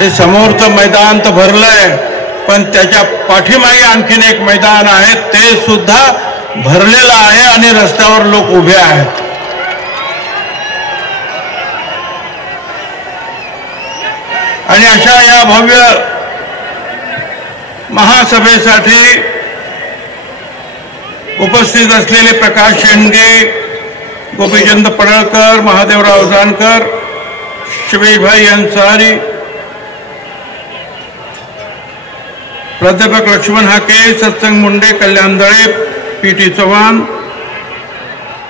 हे समोरचं मैदान तर भरलंय, पण त्याच्या पाठीमागे आणखीन एक मैदान आहे, ते सुद्धा भरलेलं आहे आणि रस्त्यावर लोक उभे आहेत. आणि अशा या भव्य महासभेसाठी उपस्थित असलेले प्रकाश शेंडगे, गोपीचंद पडळकर, महादेवराव जानकर, शबीभाई अन्सारी, प्राध्यापक लक्ष्मण हाके, सत्संग मुंडे, कल्याण दळे, पी.टी. चव्हाण,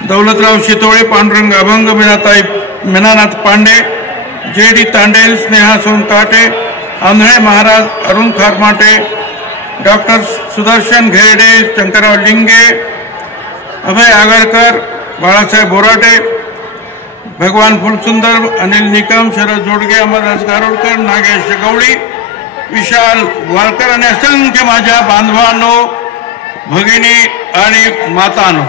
दौलतराव शितोळे, पांडुरंग अभंग, मीनानाथ पांडे, जे.डी. तांडेल, स्नेहा सोनताटे, आंधळे महाराज, अरुण खारमाटे, डॉक्टर सुदर्शन घेरडे, शंकरराव लिंगे, अभय आगरकर, बाळासाहेब बोराटे, भगवान फुलसुंदर, अनिल निकम, शरद जोडगे, अमरदास गारोडकर, नागेश गवळी, विशाल वाळकर आणि असंख्य माझ्या बांधवांनो, भगिनी आणि मातांनो,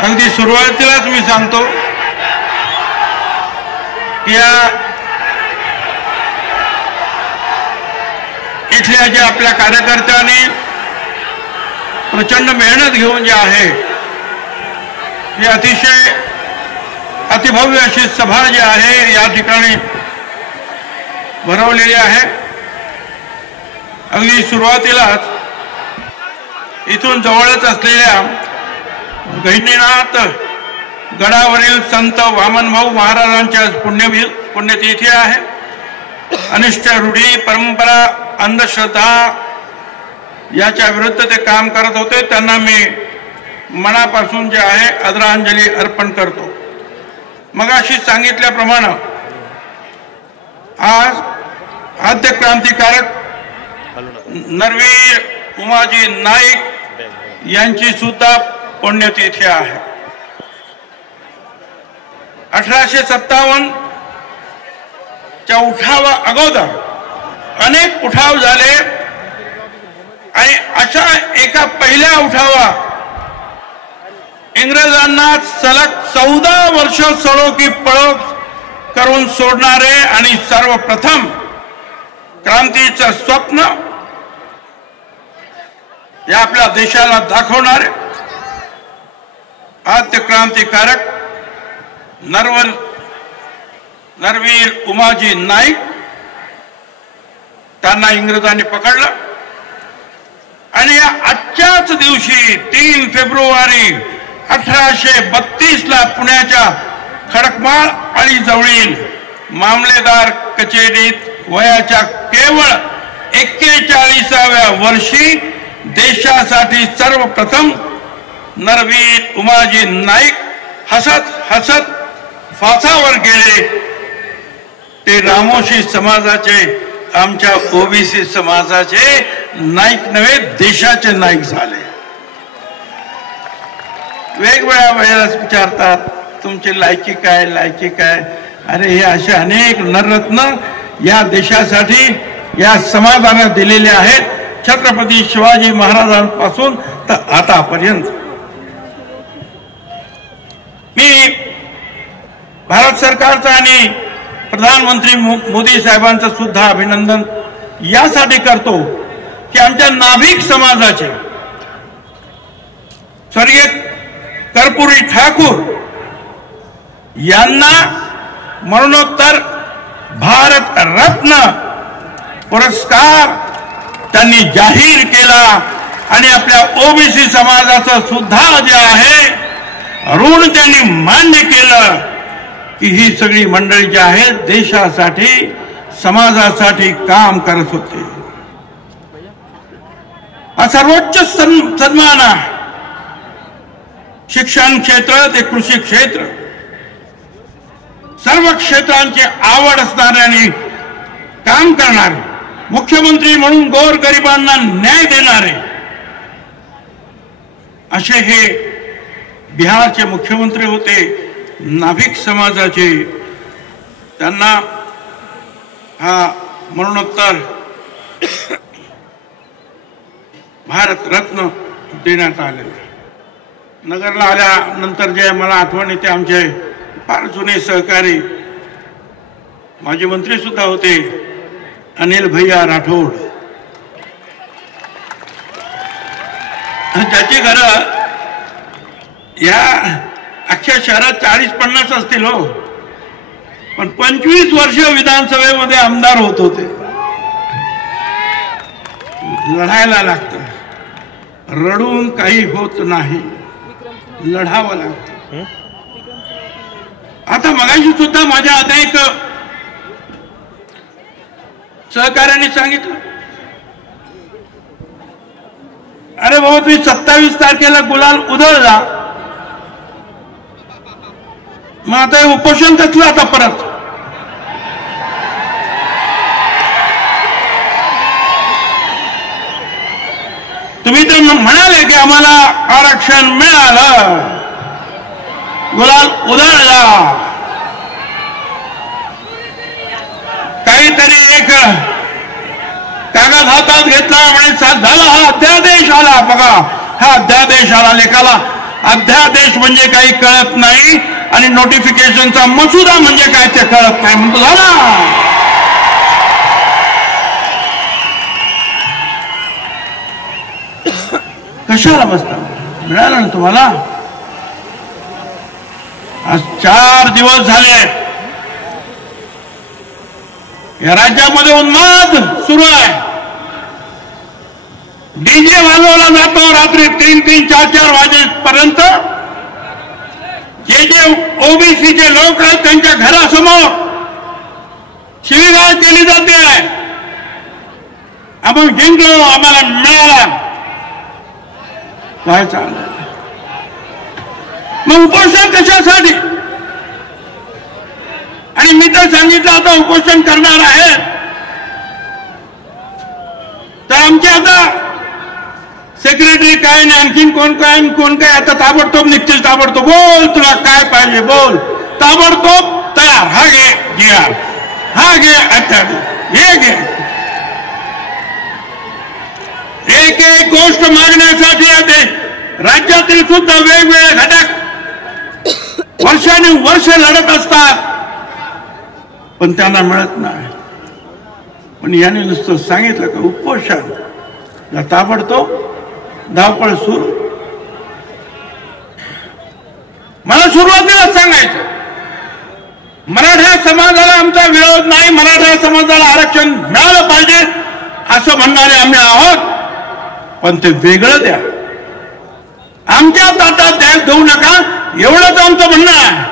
अगदी सुरुवातीलाच मी सांगतो की या इथल्या ज्या आपल्या कार्यकर्त्यांनी प्रचंड मेहनत घेऊन जे आहे, ही अतिशय अतिभव्य अशी सभा जी आहे या ठिकाणी भरवलेली आहे. अगदी सुरुवातीलाच इथून जवळच असलेल्या गहिनीनाथ गडावरील संत वामनभाऊ महाराजांच्या पुण्यतिथी आहे. अनिष्ट रूढी, परंपरा, अंधश्रद्धा याच्या विरुद्ध ते काम करत होते. त्यांना मी मनापासून जे आहे आदरांजली अर्पण करतो. मगाशी सांगितल्याप्रमाणे आज आद्य क्रांतिकारक नरवीर उमाजी नाईक यांची सुद्धा पुण्यतिथी आहे. 1857 च्या उठावा अगोदर अनेक उठाव झाले आणि अशा एका पहिल्या उठावा इंग्रजांना सलग 14 वर्ष सळो की पळो करून सोडणारे आणि सर्वप्रथम क्रांतीचं स्वप्न या आपल्या देशाला दाखवणारे आद्य क्रांतिकारक नरवीर उमाजी नाईक, त्यांना इंग्रजांनी पकडलं आणि या आजच्याच दिवशी 3 फेब्रुवारी 1832 ला पुण्याच्या खडकमाळ आणि जवळील मामलेदार कचेरीत वयाच्या केवळ 41व्या वर्षी देशासाठी सर्वप्रथम नरवीर उमाजी नाईक हसत हसत फासावर गेले. ते रामोशी समाजाचे, आमच्या ओबीसी समाजाचे नाईक नव्हे, देशाचे नाईक झाले. वेगवेगळ्या वेळेला विचारतात तुमची लायकी काय, लायकी काय. अरे हे असे अनेक नररत्न या देशासाठी या समाजाने दिलेले आहेत, छत्रपती शिवाजी महाराजांपासून तर आतापर्यंत. मी भारत सरकारचा आणि प्रधानमंत्री मोदी साहेबांचं सुद्धा अभिनंदन यासाठी करतो की आमच्या नाभिक समाजाचे स्वर्गीय कर्पूरी ठाकूर यांना मरणोत्तर भारत रत्न पुरस्कार त्यांनी जाहीर केला आणि आपल्या ओबीसी समाजाचं सुद्धा जे आहे ऋण त्यांनी मान्य केलं की ही सगळी मंडळी जी आहे देशासाठी, समाजासाठी काम करत होते. हा सर्वोच्च सन्मान आहे. शिक्षण क्षेत्र ते कृषी क्षेत्र, सर्व क्षेत्रांची आवड असणाऱ्यांनी काम करणारे, मुख्यमंत्री म्हणून गोरगरिबांना न्याय देणारे असे हे बिहारचे मुख्यमंत्री होते. नाभिक समाजाचे त्यांना हा मरणोत्तर भारत रत्न देण्यात आले. नगरला आल्यानंतर जे मला आठवण येते, आमचे फार जुने सहकारी माजी मंत्री सुद्धा होते, अनिल भैया राठोड, त्याची घरं या अख्ख्या शहरात 40-50 असतील हो, पण 25 वर्ष विधानसभेमध्ये आमदार होत होते. लढायला लागतं, रडून काही होत नाही, लढावं लागतं. आता मगाशी सुद्धा माझ्या अनेक सहकार्याने सांगितलं, अरे बाबा तुम्ही 27 तारखेला गुलाल उधळला, मग आता हे उपोषण कसलं आता परत? तुम्ही तर म्हणाले की आम्हाला आरक्षण मिळालं, गुलाल उधळला, काहीतरी एक कागद हातात घेतला म्हणजे झाला, हा अध्यादेश आला. बघा, हा अध्यादेश आला. लेखाला अध्यादेश म्हणजे काही कळत नाही आणि नोटिफिकेशनचा मसुदा म्हणजे काय ते कळत नाही म्हणतो झाला. कशाला बसता? मिळालं ना तुम्हाला. आज 4 दिवस झाले या राज्यामध्ये उन्माद सुरू आहे. डीजे वाजवला जातो रात्री 3-3, 4-4 वाजेपर्यंत. जे ओबीसीचे लोक आहेत त्यांच्या घरासमोर शिवीगाळ केली जाते. आपण जिंकलो, आम्हाला मिळाला. काय चाललं? मग उपोषण कशासाठी? आणि मी तर सांगितलं आता उपोषण करणार आहे तर आमचे आता सेक्रेटरी काय नाही, आणखीन कोण काय आता ताबडतोब निघतील. ताबडतोब बोल, तुला काय पाहिजे बोल, ताबडतोब तयार. हा घे GR, हा घे अध्यादेश, हे घे. एक एक गोष्ट मागण्यासाठी येते. राज्यातील सुद्धा वेगवेगळे घटक वर्षानुवर्ष लढत असतात पण त्यांना मिळत नाही. पण याने नुसतं सांगितलं का उपोषण, ताबडतोब धावपळ सुरू. मला सुरुवातीला सांगायचं मराठा समाजाला आमचा विरोध नाही, मराठा समाजाला आरक्षण मिळालं पाहिजे असं म्हणणारे आम्ही आहोत, पण ते वेगळं द्या, आमच्या ताटात द्या देऊ नका, एवढंच आमचं म्हणणं आहे.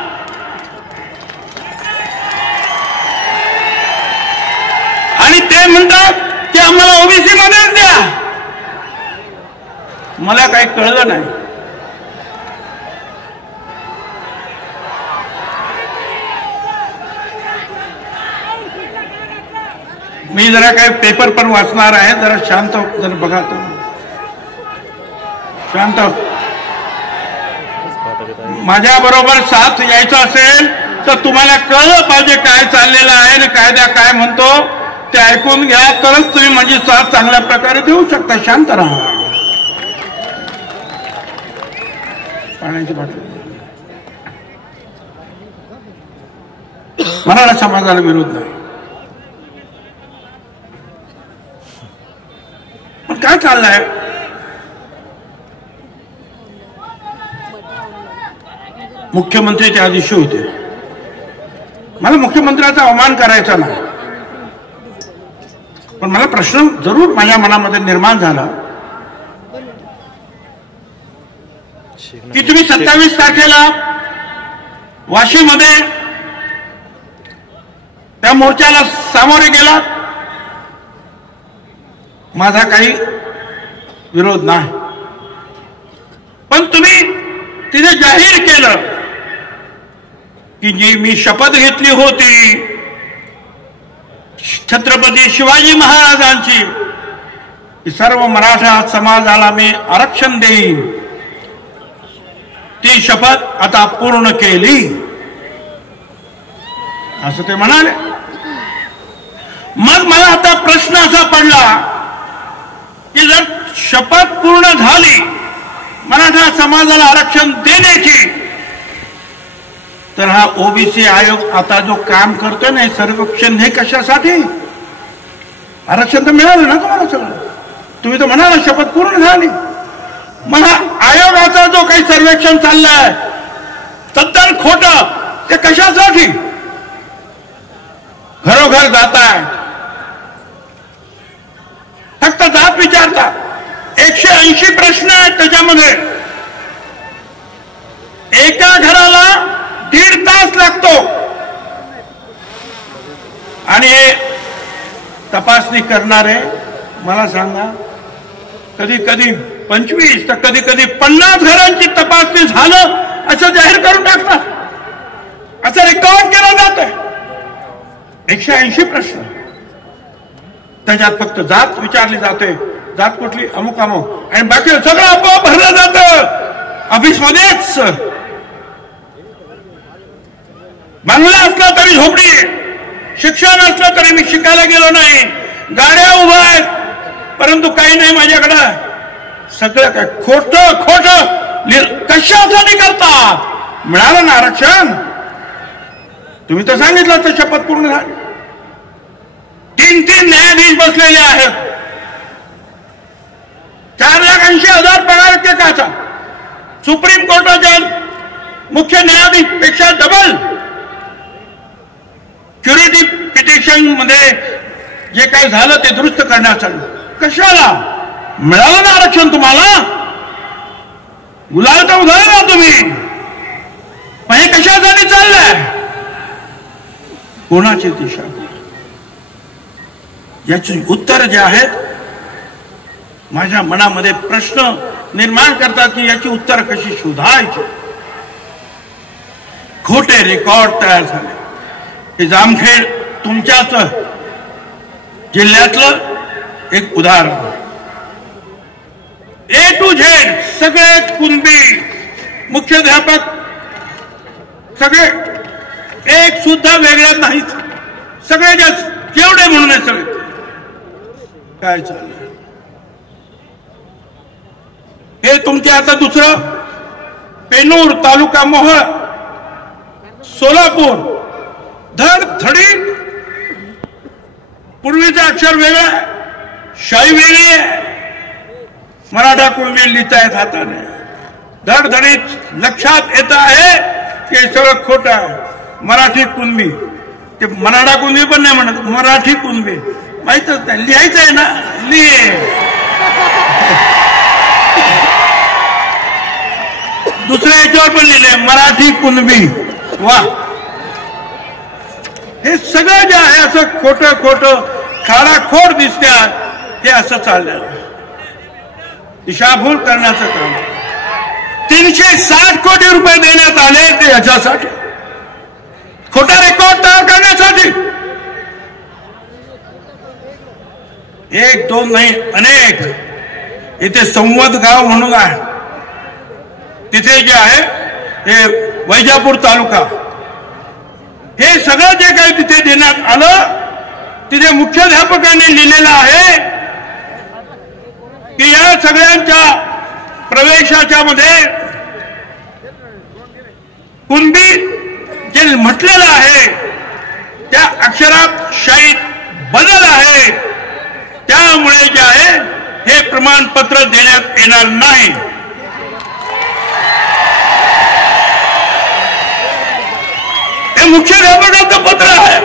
आणि ते म्हणतात की आम्हाला ओबीसी मध्येच द्या. मला काही कळलं नाही. मी जरा काही पेपर पण वाचणार आहे, जरा शांत जरा बघा. तो शांत. माझ्या बरोबर साथ यायचं असेल तर तुम्हाला कळलं पाहिजे काय चाललेलं आहे आणि कायदा काय म्हणतो ते ऐकून घ्या, तरच तुम्ही माझी साथ चांगल्या प्रकारे देऊ शकता. शांत राहा. पाण्याची बाटली. मराठा समाजाला विरोध नाही, पण काय चाललंय? मुख्यमंत्री त्या दिवशी होते. मला मुख्यमंत्र्याचा अवमान करायचा नाही, पण मला प्रश्न जरूर माझ्या मनामध्ये निर्माण झाला की तुम्ही 27 तारखेला वाशीमध्ये त्या मोर्चाला सामोरे गेलात. माझा काही विरोध नाही, पण तुम्ही तिथे जाहीर केलं की जी मी शपथ घेतली होती छत्रपती शिवाजी महाराजांची की सर्व मराठा समाजाला मी आरक्षण देईन, ती शपथ आता पूर्ण केली असं ते म्हणाले. मग मला आता प्रश्न असा पडला की जर शपथ पूर्ण झाली समाजाला आरक्षण देण्याची, तर हा ओबीसी आयोग आता जो काम करतोय ना सर्वेक्षण, हे कशासाठी? आरक्षण तर मिळालं ना तुम्हाला सगळं, तुम्ही तर म्हणाला शपथ पूर्ण झाली, मग हा आयोगाचा जो काही सर्वेक्षण चाललंय तद्दन खोटं, ते कशासाठी? घरोघर जाताय, फक्त जात विचारता, 180 प्रश्न आहेत त्याच्यामध्ये, एका घराला 1.5 तास लागतो, आणि तपासणी करणारे मला सांगा, कधी कधी 25 तर कधी कधी 50 घरांची तपासणी झालं असं जाहीर करून टाकतात, असं रेकॉर्ड केलं जातंय. 180 प्रश्न, त्याच्यात फक्त जात विचारली जाते, जात कुठली, अमुक अमुक, आणि बाकी सगळं आपोआप भरलं जातं ऑफिसमध्येच. बंगला असला तरी झोपडी आहे, शिक्षण असलं तरी मी शिकायला गेलो नाही, गाड्या उभ्या आहेत, परंतु काही नाही माझ्याकडं, सगळं काय खोटं खोटं कशासाठी करतात? मिळालं ना आरक्षण, तुम्ही तर सांगितलं तर शपथ पूर्ण झाली. 3 न्यायाधीश बसलेले आहेत, 4,80,000 पगार एकेकाचा, सुप्रीम कोर्टाच्या मुख्य न्यायाधीश पेक्षा डबल. क्युरिटी पिटिशन मध्ये जे काय झालं ते दुरुस्त करण्यासाठी, कशाला? मिळालं ना आरक्षण तुम्हाला, गुलाल तर उधळला ना तुम्ही, पण हे कशासाठी चाललंय? कोणाची दिशा? याची उत्तर जे आहेत माझ्या मनामध्ये प्रश्न निर्माण करतात की याची उत्तर कशी शोधायची. खोटे रेकॉर्ड तयार झाले. हे जामखेड तुमच्याच जिल्ह्यातलं एक उदाहरण. A to Z सगळे कुणबी, मुख्याध्यापक सगळे, एक सुद्धा वेगळ्या नाहीत, सगळे केवढे म्हणून सगळे. काय चाललंय हे तुमचे? आता दुसरं पेनूर तालुका मोहोळ सोलापूर, धडधडी, पूर्वीचं अक्षर वेगळं, शाई वेगळी आहे, मराठा कुणबी लिहितायत हाताने, धडधडीत लक्षात येत आहे की सगळं खोटं आहे. मराठी कुणबी, ते मराठा कुणबी पण नाही म्हणत, मराठी कुणबी माहितच नाही, लिहायचं आहे ना, लिहे. दुसऱ्या याच्यावर पण लिहिले मराठी कुणबी. वा, हे सगळं जे आहे असं खोटं खोटं खाडाखोड दिसतात, हे असं चाललेलं आहे. दिशाभूल करण्याचं काम. 360 कोटी रुपये देण्यात आले ते याच्यासाठी, खोटा रेकॉर्ड तयार करण्यासाठी. 1, 2 नाही, अनेक. इथे संवत गाव म्हणून आहे, तिथे जे आहे हे वैजापूर तालुका, हे सगळं जे काही तिथे देण्यात आलं, तिथे मुख्याध्यापकांनी लिहिलेलं आहे की या सगळ्यांच्या प्रवेशाच्या मध्ये कुणबी जे म्हटलेलं आहे त्या अक्षरात शाईत बदल आहे, त्यामुळे जे आहे हे प्रमाणपत्र देण्यात येणार नाही. हे मुख्याध्यापकाचं पत्र आहे,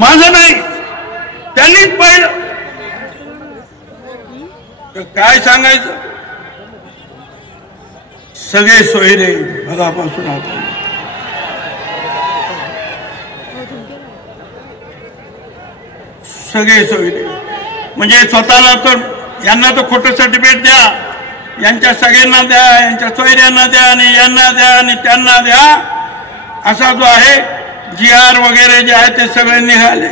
माझं नाही. त्यांनीच पाहिलं. काय सांगायचं? सगळे सोयरे भगापासून आता सगळे सोयरे, म्हणजे स्वतःला तर यांना तर खोटं सर्टिफिकेट द्या, यांच्या सगळ्यांना द्या, यांच्या सोयऱ्यांना द्या, आणि यांना द्या, आणि त्यांना द्या, असा जो आहे GR वगैरे जे आहे ते सगळे निघाले.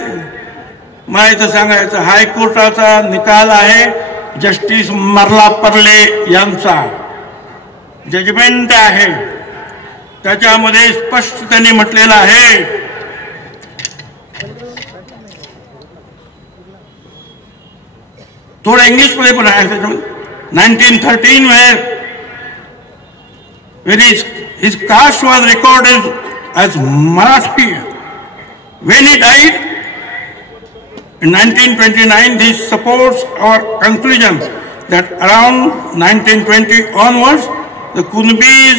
माहिती सांगायचं, हायकोर्टाचा निकाल आहे, जस्टिस मर्लापर्ले यांचा जजमेंट आहे, त्याच्यामध्ये स्पष्ट त्यांनी म्हटलेलं आहे थोडं इंग्लिश मध्ये पण आहे त्याच्यामध्ये. 1913 में when his caste was recorded as Marathi. When he died in 1929, this supports our conclusion that around 1920 onwards, the Kunbis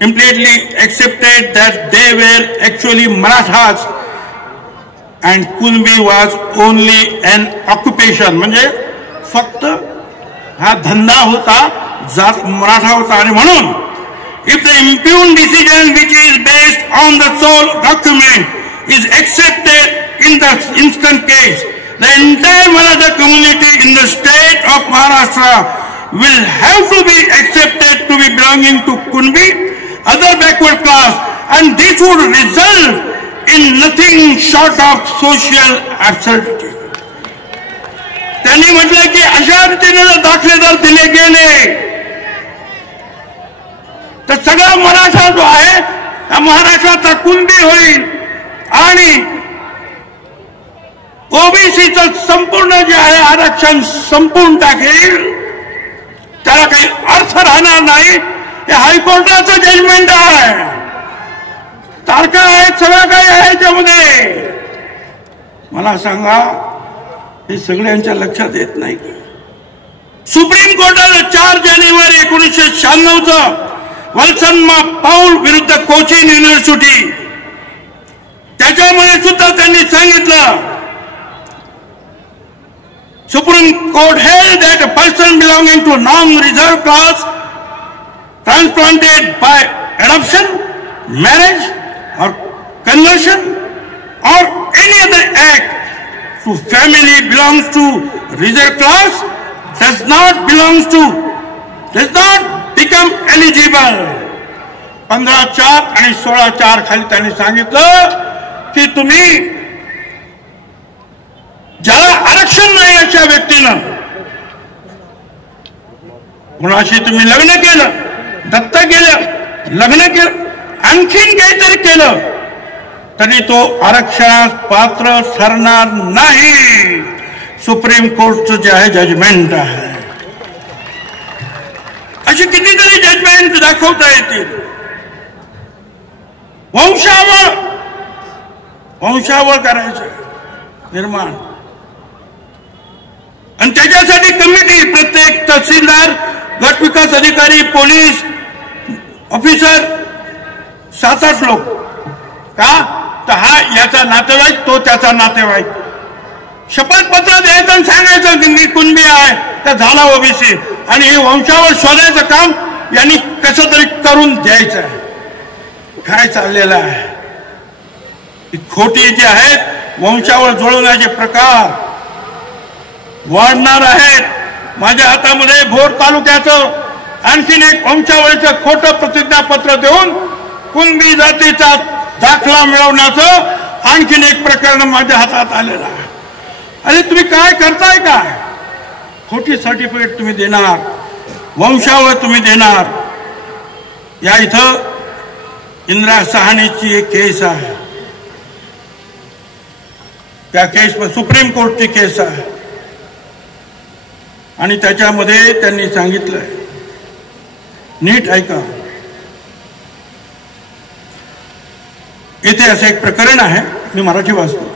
implicitly accepted that they were actually Marathas and Kunbi was only an occupation. म्हणजे फक्त हा धंदा होता, जात मराठा होता. आणि म्हणून if the impugned decision which is based on the sole document is accepted in the instant case, the entire Maratha community in the state of Maharashtra will have to be accepted to be belonging to Kunbi, other backward class, and this would result in nothing short of social absurdity. त्यांनी म्हटलं की अशा रीतीने दाखले जर दिले गेले तर सगळा मराठा जो आहे त्या महाराष्ट्राचा कुणबी होईल आणि ओबीसीचं संपूर्ण जे आहे आरक्षण संपून टाकेल, त्याला काही अर्थ राहणार नाही. हे हायकोर्टाचं जजमेंट आहे, तारखा आहेत, सगळं काही आहे त्यामध्ये. मला सांगा, हे सगळ्यांच्या लक्षात येत नाही का? सुप्रीम कोर्टानं 4 जानेवारी 1996 वल्सन्मा पाऊल विरुद्ध कोचिन युनिव्हर्सिटी, त्याच्यामध्ये सुद्धा त्यांनी सांगितलं, Supreme Court held that a person belonging to non-reserved class transplanted by adoption, marriage or conversion or any other act to family belongs to reserved class does not become eligible. 15(4) आणि 16(4) खाली त्यांनी सांगितलं की तुम्ही ज्याला आरक्षण नाही अशा व्यक्तीनं कुणाशी तुम्ही लग्न केलं, दत्तक केलं, लग्न केलं, आणखीन काहीतरी केलं तरी तो आरक्षणास पात्र ठरणार नाही. सुप्रीम कोर्टचं जे आहे जजमेंट आहे. अशी कितीतरी जजमेंट दाखवता येतील. वंशावळ करायचं निर्माण, आणि त्याच्यासाठी कमिटी, प्रत्येक तहसीलदार, गट विकास अधिकारी, पोलीस ऑफिसर, 7-8 लोक. का तर हा याचा नातेवाईक, तो त्याचा नातेवाईक. शपथपत्र द्यायचं आणि सांगायचं की मी कुणबी आहे, तर झाला ओबीसी. आणि हे वंशावळ शोधायचं काम यांनी कसं तरी करून द्यायचं आहे. काय चाललेलं आहे? खोटी जे आहेत वंशावळ जुळवण्याचे प्रकार वाढणार आहेत. माझ्या हातामध्ये भोर तालुक्याचं आणखीन एक वंशावळीचं खोटं प्रतिज्ञापत्र देऊन कुणबी जातीचा दाखला मिळवण्याचं आणखीन एक प्रकरण माझ्या हातात आलेलं आहे. अरे तुम्ही काय करताय? काय खोटी सर्टिफिकेट तुम्ही देणार, वंशावळ तुम्ही देणार. या इथं इंदिरा सहानीची एक केस आहे, त्या केस सुप्रीम कोर्टची केस आहे आणि त्याच्यामध्ये त्यांनी सांगितलंय, नीट ऐका. इथे असं एक प्रकरण आहे, मी मराठी वाचतो,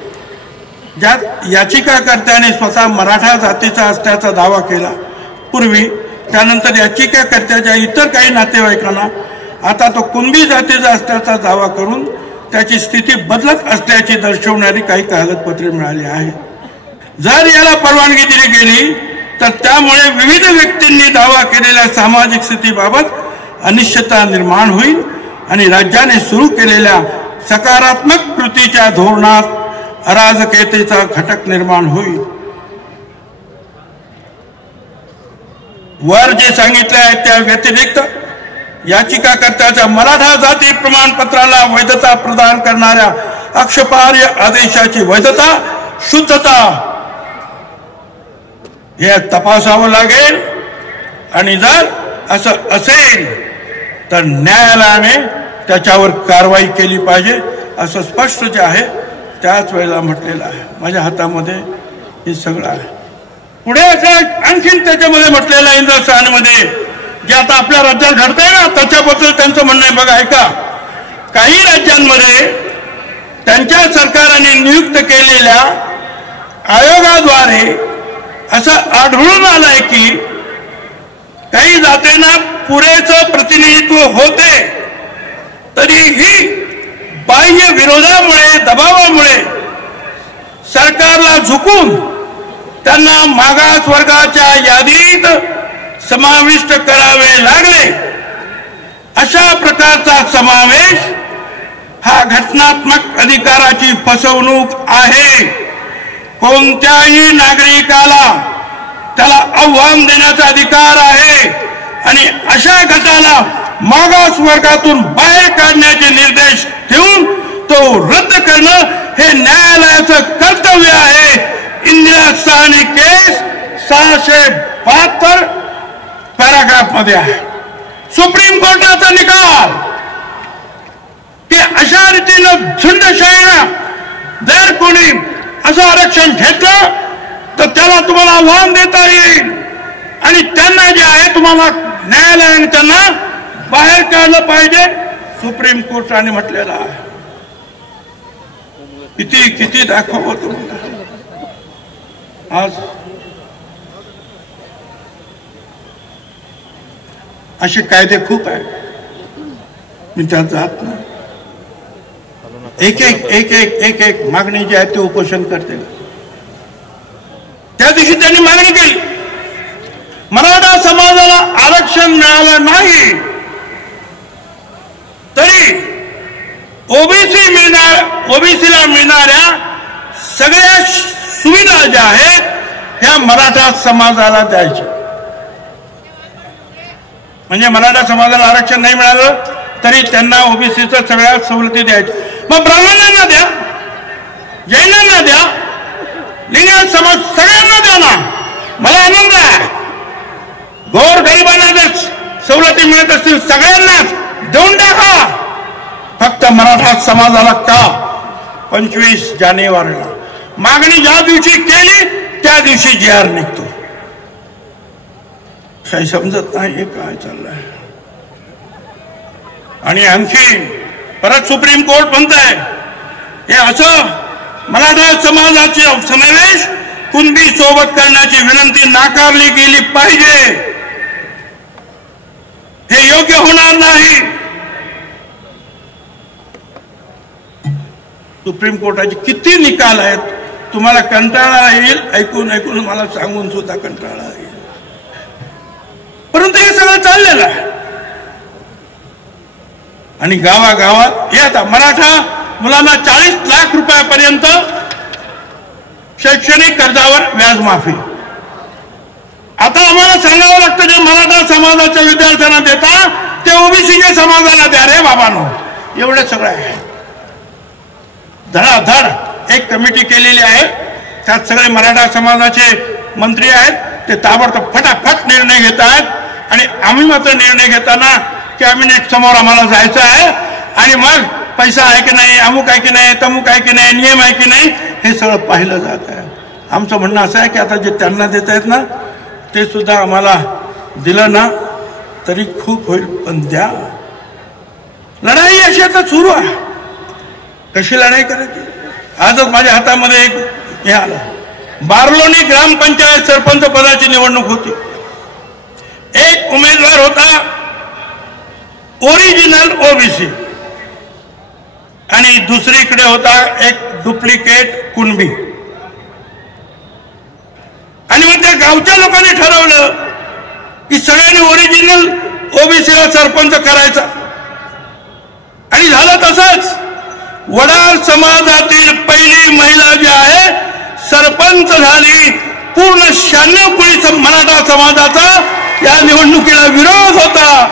ज्यात याचिकाकर्त्याने स्वतः मराठा जातीचा असल्याचा दावा केला पूर्वी. त्यानंतर याचिकाकर्त्याच्या इतर काही नातेवाईकांना आता तो कुणबी जातीचा असल्याचा दावा करून त्याची स्थिती बदलत असल्याची दर्शवणारी काही कागदपत्रे मिळाली आहेत. जर याला परवानगी दिली गेली तर त्यामुळे विविध व्यक्तींनी दावा केलेल्या सामाजिक स्थितीबाबत अनिश्चितता निर्माण होईल आणि राज्याने सुरू केलेल्या सकारात्मक कृतीच्या धोरणात अराजकतेचा घटक निर्माण होईल. वर जे सांगितले आहे त्या व्यतिरिक्त याचिकाकर्त्याच्या मराठा जाती प्रमाणपत्राला वैधता प्रदान करणाऱ्या आक्षेपार्ह आदेशाची वैधता, शुद्धता हे तपासावं लागेल. आणि जर असं असेल तर न्यायालयाने त्याच्यावर कारवाई केली पाहिजे असं स्पष्ट जे आहे त्याच वेळेला म्हटलेलं आहे. माझ्या हातामध्ये हे सगळं आहे. पुढे असं आणखीन त्याच्यामध्ये म्हटलेलं इंद्रसानमध्ये जे आता आपल्या राज्यात घडतंय ना त्याच्याबद्दल त्यांचं म्हणणं आहे. बघा ऐका, काही राज्यांमध्ये त्यांच्या सरकारने नियुक्त केलेल्या आयोगाद्वारे असं आढळून आलंय की काही जातींना पुरेसं प्रतिनिधित्व होते तरीही बाह्य विरोधामुळे दबावामुळे सरकारला झुकून त्यांना मागास वर्गाच्या यादीत समाविष्ट करावे लागले. अशा प्रकारचा समावेश हा घटनात्मक अधिकाराची फसवणूक आहे. कोणत्याही नागरिकाला त्याला आव्हान देण्याचा अधिकार आहे आणि अशा गटाला मागास वर्गातून बाहेर काढण्याचे निर्देश देऊन तो रद्द करणं हे न्यायालयाचं कर्तव्य आहे. इंदिरा साहनी केस 672 पॅराग्राफ मध्ये आहे. सुप्रीम कोर्टाचा निकाल की अशा रीतीनं झुंडशाहीनं जर कोणी असं आरक्षण घेतलं तर त्याला तुम्हाला आव्हान देता येईल आणि त्यांना जे आहे तुम्हाला न्यायालयाने त्यांना बाहेर काढलं पाहिजे. सुप्रीम कोर्टाने म्हटलेलं आहे. किती किती दाखवावं तुम्हाला. आज असे कायदे खूप आहेत, मी त्यात जात नाही. एक एक एक एक एक एक मागणी जी आहे ते उपोषण करते. त्या दिवशी त्यांनी मागणी केली मराठा समाजाला आरक्षण मिळालं नाही तरी ओबीसीला मिळणाऱ्या सगळ्या सुविधा ज्या आहेत ह्या मराठा समाजाला द्यायच्या. म्हणजे मराठा समाजाला आरक्षण नाही मिळालं तरी त्यांना ओबीसीच्या सगळ्या सवलती द्यायच्या. मग ब्राह्मणांना द्या, जैनांना द्या, लिंगायत समाज सगळ्यांना द्या ना. मला आनंद आहे. गोर गरिबांना जर सवलती मिळत असतील सगळ्यांनाच देऊन टाका. फक्त मराठा समाजाला का? 25 जानेवारीला मागणी ज्या दिवशी केली त्या दिवशी GR निघतो. काही समजत नाही हे काय चाललंय. आणि आणखी परत सुप्रीम कोर्ट म्हणतंय हे असं मराठा समाजाचे समावेश कुणबी सोबत करण्याची विनंती नाकारली गेली पाहिजे. हे योग्य होणार नाही. सुप्रीम कोर्टाचे किती निकाल आहेत तुम्हाला कंटाळा येईल. ऐकून ऐकून मला सांगून सुद्धा कंटाळा येईल. परंतु हे सगळं चाललेलं आहे. आणि गावागावात हे आता मराठा मुलांना 40 लाख रुपयापर्यंत शैक्षणिक कर्जावर व्याज माफी. आता आम्हाला सांगावं लागतं जे मराठा समाजाच्या विद्यार्थ्यांना देता ते ओबीसीच्या समाजाला द्या रे बाबांनो. एवढं सगळं आहे. धडाधड एक कमिटी केलेली आहे. त्यात सगळे मराठा समाजाचे मंत्री आहेत. ते ताबडतोब फटाफट निर्णय घेत आहेत. आणि आम्ही मात्र निर्णय घेताना कॅबिनेट समोर आम्हाला जायचं आहे आणि मग पैसा आहे की नाही, अमुक आहे की नाही, तमुक आहे की नाही, नियम आहे की नाही हे सगळं पाहिलं जात आहे. आमचं म्हणणं असं आहे की आता जे त्यांना देत आहेत ना ते सुद्धा आम्हाला दिलं ना तरी खूप होईल, पण द्या. लढाई अशी आता सुरू आहे. कशी लढाई करायची? आजच माझ्या हातामध्ये एक हे आलं. बारलोणी ग्रामपंचायत सरपंच पदाची निवडणूक होती. एक उमेदवार होता ओरिजिनल ओबीसी आणि दुसरीकडे होता एक डुप्लिकेट कुणबी. आणि मग त्या गावच्या लोकांनी ठरवलं की सगळ्यांनी ओरिजिनल ओबीसीला सरपंच करायचा. आणि झालं तसंच. वडार समाजातील पहिली महिला जी आहे सरपंच झाली. पूर्ण 96 कोटी मराठा समाजाचा या निवडणुकीला विरोध होता.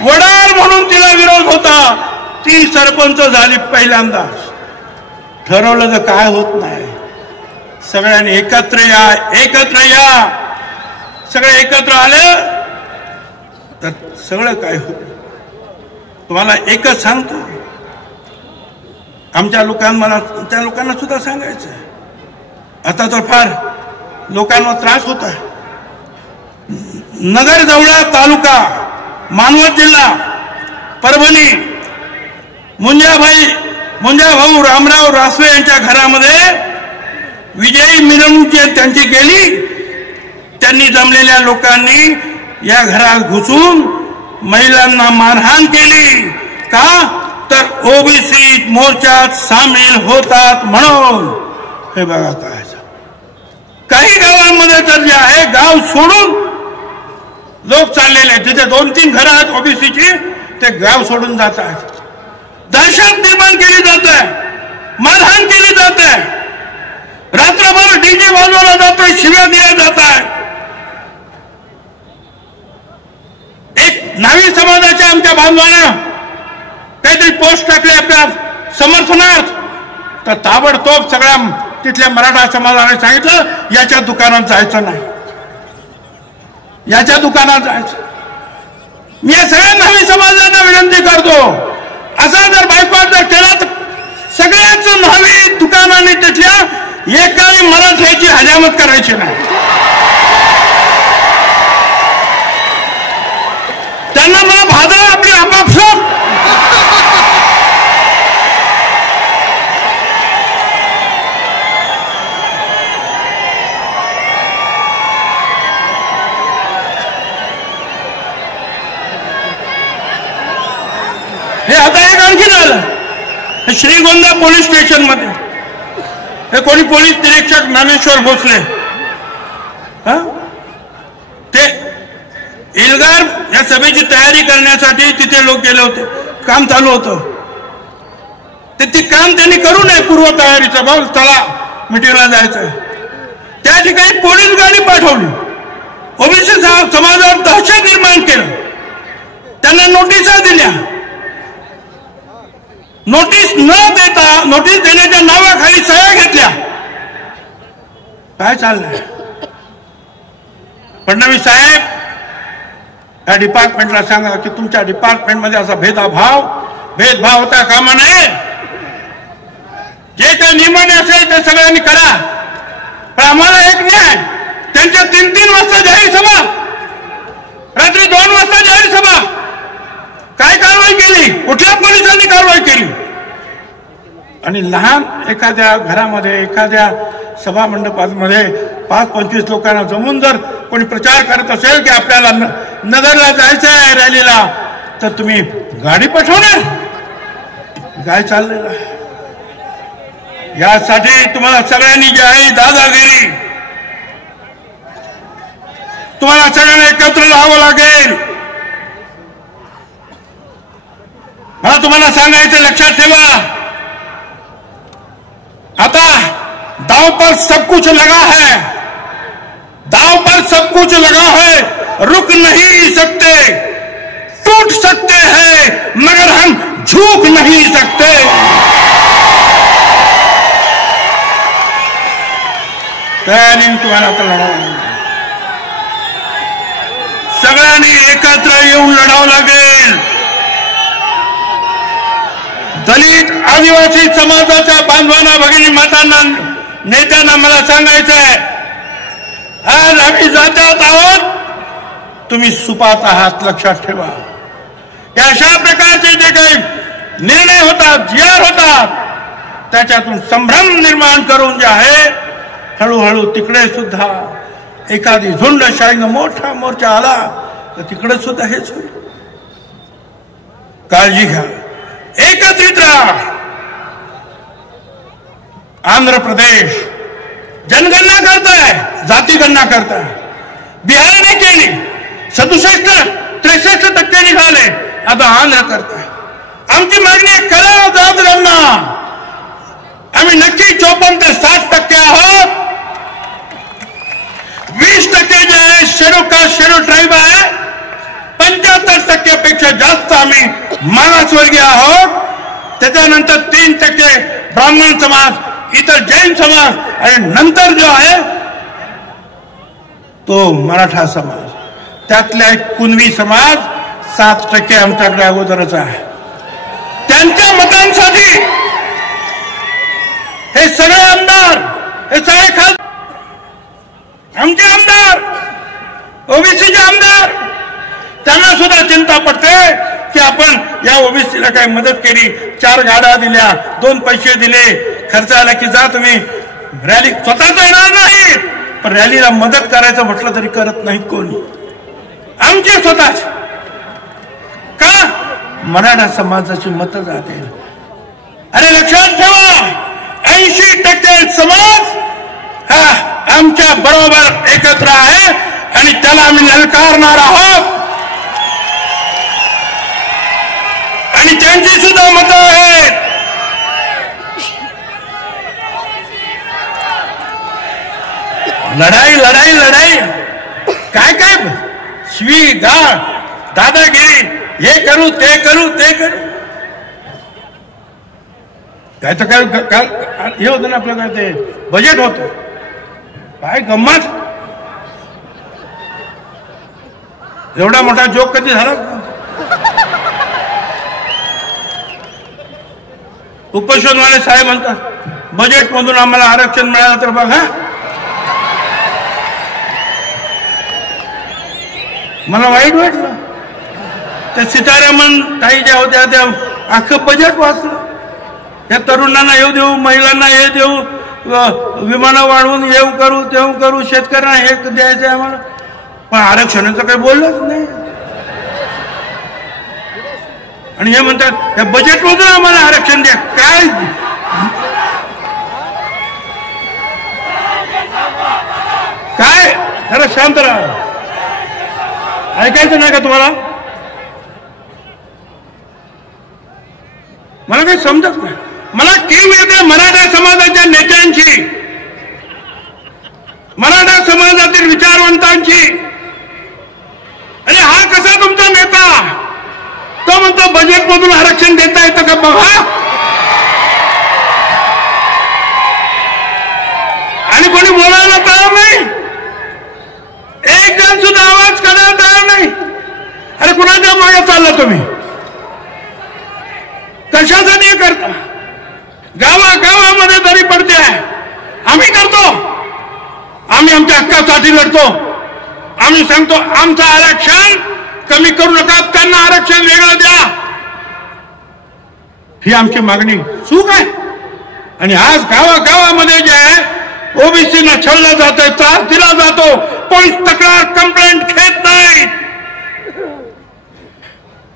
वडार म्हणून तिला विरोध होता. ती सरपंच झाली पहिल्यांदाच. ठरवलं तर काय होत नाही. सगळ्यांनी एकत्र या, एकत्र या. सगळे एकत्र आले तर सगळं काय होईल. तुम्हाला एकच सांगतो, आमच्या लोकांना त्या लोकांना सुद्धा सांगायचं आता तर फार लोकांना त्रास होत आहे. नगर जवळा तालुका, मानवत जिल्हा, परभणी, मुंजाभाऊ रामराव रासवे यांच्या घरामध्ये विजयी मिरवणूक त्यांची गेली. त्यांनी जमलेल्या लोकांनी या घरात घुसून महिलांना मारहाण केली. का तर ओबीसी मोर्चात सामील होतात म्हणून. हे बघा काय काही गावांमध्ये तर जे आहे गाव सोडून लोक चाललेले आहेत. जिथे 2-3 घरं आहेत ओबीसीची ते गाव सोडून जात आहेत. दहशत निर्माण केली जात आहे, मारहाण केली जात आहे, रात्रभर डीजे वाजवला जातोय, शिव्या दिल्या जात आहेत. एक न्हावी समाजाच्या आमच्या बांधवानं काहीतरी पोस्ट टाकले आपल्या समर्थनार्थ, तर ताबडतोब सगळ्या तिथल्या मराठा समाजाने सांगितलं याच्या दुकानात जायचं नाही, याच्या दुकानात जायचं. मी या सगळ्या न्हावी समाजाला विनंती करतो, असा जर बायकॉट जर केला तर सगळ्याच न्हावी दुकानाने तिथल्या एकाही मराठ्याची हजामत करायची नाही. त्यांना मला भादर आपली आपापसात हे आता एक आणखी झालं. श्रीगोंदा पोलीस स्टेशन मध्ये हे कोणी पोलीस निरीक्षक ज्ञानेश्वर भोसले ते एल्गार या सभेची तयारी करण्यासाठी तिथे लोक गेले होते. काम चालू होतं. ते काम त्यांनी करू नये पूर्व तयारीचं. भाऊ चला मिटिंगला जायचंय. त्या ठिकाणी पोलीस गाडी पाठवली. ओबीसी समाजावर दहशत निर्माण केलं. त्यांना नोटिसा दिल्या. नोटीस न देता नोटीस देण्याच्या नावाखाली सह्या घेतल्या. काय चाललंय? फडणवीस साहेब या डिपार्टमेंटला सांगा की तुमच्या डिपार्टमेंटमध्ये असा भेदभाव होता कामा नये. जे काही नियमाने असेल ते सगळ्यांनी करा. पण आम्हाला एक न्याय. त्यांच्या 3-3 वाजता जाहीर सभा, रात्री 2 वाजता जाहीर सभा. काय कारवाई केली? कुठल्या पोलिसांनी कारवाई केली? आणि लहान एखाद्या घरामध्ये एखाद्या सभा मंडपामध्ये 5-25 लोकांना जमून जर कोणी प्रचार करत असेल की आपल्याला नगरला जायचं आहे रॅलीला, तर तुम्ही गाडी पाठवणार? काय चाललेलं आहे? यासाठी तुम्हाला सगळ्यांनी जे आहे दादागिरी, तुम्हाला सगळ्यांना एकत्र राहावं लागेल. मला तुम्हाला सांगायचं, लक्षात ठेवा, आता दांव पर सब कुछ लगा है, दांव पर सब कुछ लगा है, रुक नहीं सकते, टूट सकते हैं मगर हम झुक नहीं सकते. त्याने तुम्हाला आता लढावं, सगळ्यांनी एकत्र येऊन लढावं लागेल. दलित आदिवासी समाजाच्या बांधवांना, भगिनी मातांना, नेत्यांना मला सांगायचं आहे, आज आम्ही जातात आहोत, तुम्ही सुपात आहात. लक्षात ठेवा. या अशा प्रकारचे जे काही निर्णय होतात, जीआर होतात, त्याच्यातून संभ्रम निर्माण करून जे आहे, हळूहळू तिकडे सुद्धा एखादी झुंडशाहीनं मोठा मोर्चा आला तर तिकडे सुद्धा हेच होईल. काळजी घ्या, एकत्रित राहा. आंध्र प्रदेश जनगणना करताय, जातीगणना करताय. बिहारने केली, 67-63% निघाले. आता आंध्र करताय. आमची मागणी आहे, करा दादरांना. आम्ही नक्की 54 ते 60% आहोत. 20% जे आहे शेड्यूल ट्राईब आहे. 75% पेक्षा जास्त आम्ही मागासवर्गीय आहोत. त्याच्यानंतर 3% ब्राह्मण समाज, इतर जैन समाज, आणि नंतर जो आहे तो मराठा समाज. त्यातला एक कुणबी समाज 7% आमच्याकडे अगोदरच आहे. त्यांच्या मतांसाठी हे सगळे आमदार, हे सगळे खासदार, आमचे आमदार ओबीसीचे आमदार, त्यांना सुद्धा चिंता पडते की आपण या ओबीसीला काही मदत केली, 4 गाड्या दिल्या, 2 पैसे दिले, खर्च आला की जा तुम्ही रॅली, स्वतःच येणार नाही पण रॅलीला मदत करायचं म्हटलं तरी करत नाही कोणी, आमचे स्वतःच. का? मराठा समाजाची मतं जाते. अरे लक्षात ठेवा, 80% समाज हा आमच्या बरोबर एकत्र आहे आणि त्याला आम्ही ललकारणार आहोत आणि त्यांची सुद्धा मतं आहेत. लढाई लढाई लढाई काय काय शिवी गाळ दादागिरी, हे करू ते करू ते करू. काय तर काय काल हे होतं ना आपलं, काय ते बजेट होतं, काय गंमत, एवढा मोठा जोक कधी झाला. उपोषणवाले साहेब म्हणतात बजेट मधून आम्हाला आरक्षण मिळालं तर बघा. मला वाईट वाटलं. त्या सीतारामन ताई ज्या होत्या त्या अख्खं बजेट वाचलं. या तरुणांना येऊ देऊ, महिलांना हे देऊ, विमानं वाढवून येऊ करू तेऊ करू, शेतकऱ्यांना हे द्यायचं आम्हाला, पण आरक्षणाचं काही बोललंच नाही. आणि हे म्हणतात या बजेटमधून आम्हाला आरक्षण द्या. काय काय खरं शांत राहा. ऐकायचं नाही का तुम्हाला? मला काही समजत नाही. मला कीव येते मराठा समाजाच्या नेत्यांची, मराठा समाजातील विचारवंतांची. आणि हा कसा तुमचा नेता? तो म्हणतो बजेट मधून आरक्षण देता येतं का बघा. आणि कोणी बोलायला तयार नाही, एक जण सुद्धा आवाज काढायला तयार नाही. अरे कुणाच्या मागे चालला तुम्ही? कशासाठी करता? गावागावामध्ये तरी पडते आहे. आम्ही करतो, आम्ही आमच्या हक्कासाठी लढतो. आम्ही सांगतो आमचं आरक्षण कमी करू नका, त्यांना आरक्षण वेगळं द्या, ही आमची मागणी चूक आहे. आणि आज गावागावामध्ये जे आहे ओबीसीना छळला जातोय, त्रास दिला जातो, पोलीस तक्रार कंप्लेंट घेत नाही.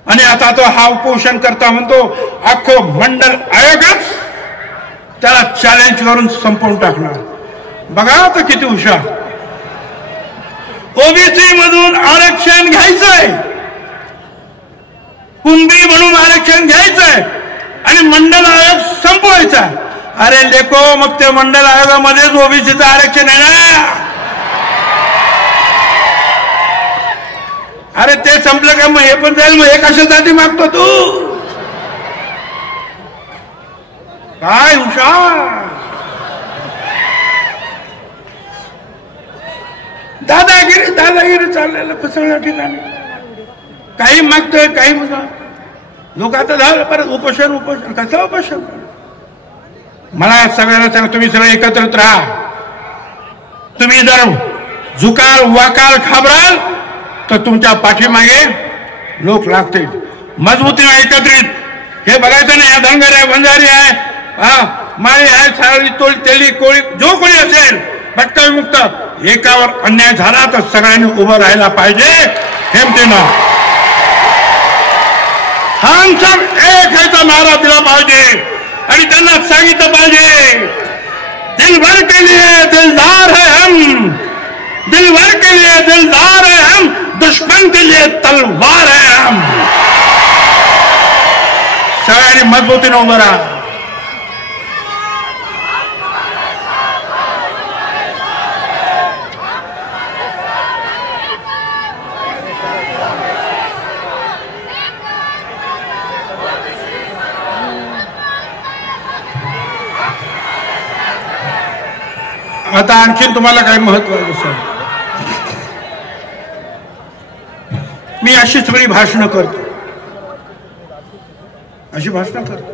आणि आता तो हा उपोषण करता म्हणतो अख्खं मंडल आयोगच त्याला चॅलेंज करून संपवून टाकणार. बघा आता किती हुशार. ओबीसी मधून आरक्षण घ्यायचंय, कुणबी म्हणून आरक्षण घ्यायचंय आणि मंडल आयोग संपवायचा. अरे लेको, मग त्या मंडल आयोगामध्येच ओबीसीचं आरक्षण आहे ना. अरे ते संपलं का मग हे पण जाईल. मग हे कशासाठी मागतो तू? काय हुशार. दादागिरी दादागिरी चाललेलं सगळ्या ठिकाणी. काही मागतोय काही लोक आता झालं परत उपोषण उपोषण. कसं उपोषण? मला सगळ्यांना सांग, तुम्ही सगळे एकत्रित राहा. तुम्ही जर झुकाल वाकाल घाबराल तर तुमच्या पाठीमागे लोक लागतील. मजबूतीने एकत्रित हे बघायचं नाही. धनगर आहे, बंजारी आहे, माळी आहे, साळी तोळी तेली कोळी जो कोणी असेल भटका विमुक्त, एकावर अन्याय झाला तर सगळ्यांनी उभं राहायला पाहिजे हिमतीनं. हम सब एक ह्याचा नारा दिला पाहिजे आणि त्यांना सांगितलं पाहिजे दिलभर के लिए दिलदार है हम, दिलभर के लिए दिलदार है हम, दुश्मन के लिए तलवार है हम. सगळ्यांनी मजबूतीने उभं राहा. आता आणखीन तुम्हाला काही महत्वाचं सांग. मी अशी सगळी भाषणं करतो, अशी भाषणं करतो,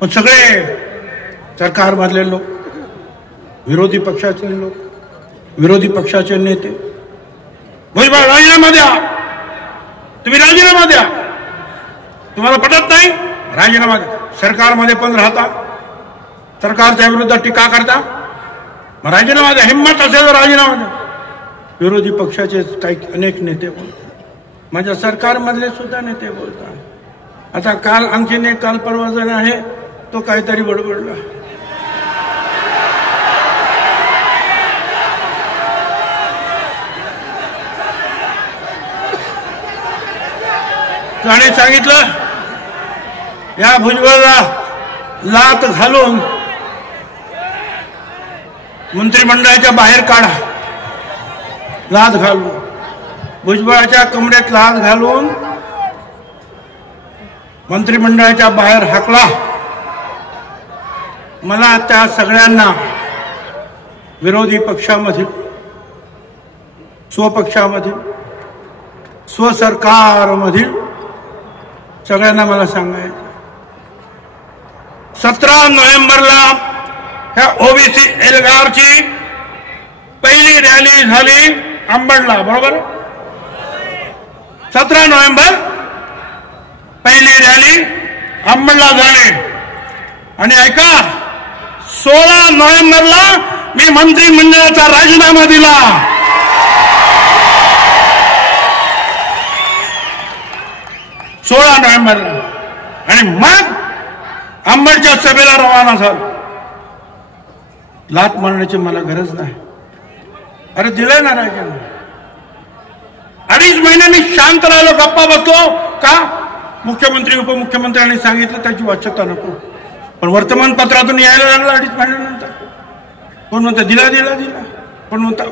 पण सगळे सरकारमधले लोक, विरोधी पक्षाचे लोक, विरोधी पक्षाचे नेते, भुजबळ राजीनामा द्या, तुम्ही राजीनामा द्या, तुम्हाला पटत नाही राजीनामा द्या, सरकारमध्ये पण राहता, सरकारच्या विरोधात टीका करता, मग राजीनामा द्या, हिंमत असेल तर राजीनामा द्या. विरोधी पक्षाचे काही अनेक नेते बोलतात, माझ्या सरकारमधले सुद्धा नेते बोलतात. आता काल आणखीन एक काल परवा जण आहे तो काहीतरी बडबडला, त्याने सांगितलं या भुजबळला लात घालून मंत्रिमंडळाच्या बाहेर काढा, लात घालून भुजबळाच्या कमरेत लात घालून मंत्रिमंडळाच्या बाहेर हाकला. मला त्या सगळ्यांना विरोधी पक्षामधील, स्वपक्षामधील, स्वसरकारमधील सगळ्यांना मला सांगायचं, 17 नोव्हेंबरला ह्या ओबीसी एल्गारची पहिली रॅली झाली अंबडला, बरोबर? 17 नोव्हेंबर पहिली रॅली अंबडला झाली. आणि ऐका, 16 नोव्हेंबरला मी मंत्रिमंडळाचा राजीनामा दिला. 16 नोव्हेंबरला. आणि मग अंबडच्या सभेला रवाना झालो. लात मारण्याची मला गरज नाही. अरे दिलंय ना राजीनामा. 2.5 महिने मी शांत राहिलो, गप्पा बसलो. का? मुख्यमंत्री उपमुख्यमंत्र्यांनी सांगितलं त्याची वाच्यता नको, पण वर्तमानपत्रातून यायला लागलं 2.5 महिन्यानंतर. कोण म्हणतं दिला दिला दिला, कोण म्हणतं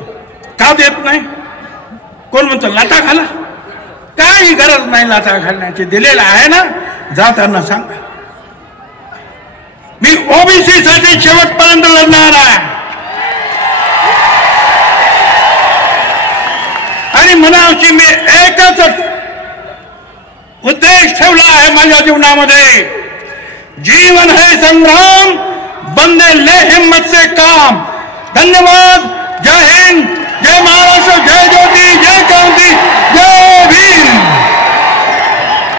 का देत नाही, कोण म्हणतं लाथा घाला. काही गरज नाही लाथा घालण्याची, दिलेला आहे ना, जा त्यांना सांगा. मी ओबीसी साठी शेवटपर्यंत लढणार आहे. आणि म्हणावशी मी एकच उद्देश ठेवला आहे माझ्या जीवनामध्ये, जीवन है संग्राम, बंदे ले हिम्मत से काम. धन्यवाद. जय हिंद, जय महाराष्ट्र, जय ज्योती, जय क्रांती, जय